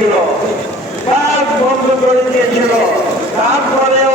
দিয়েছিল কাজ বন্ধ করে দিয়েছিল। তারপরেও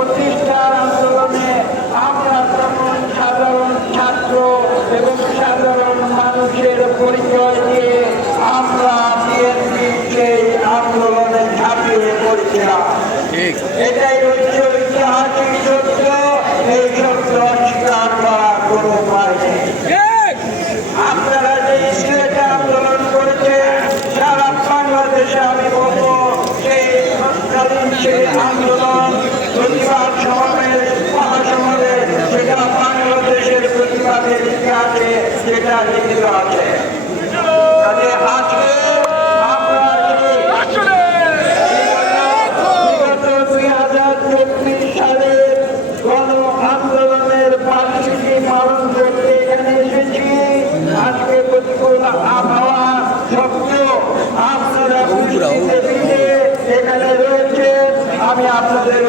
সেই আন্দোলন প্রতিবাদ সমাবেশ মহাসমাবেশ সেটা বাংলাদেশের প্রতিবাদের ইতিহাসে সেটা লিখিত আছে। আজ আমাদের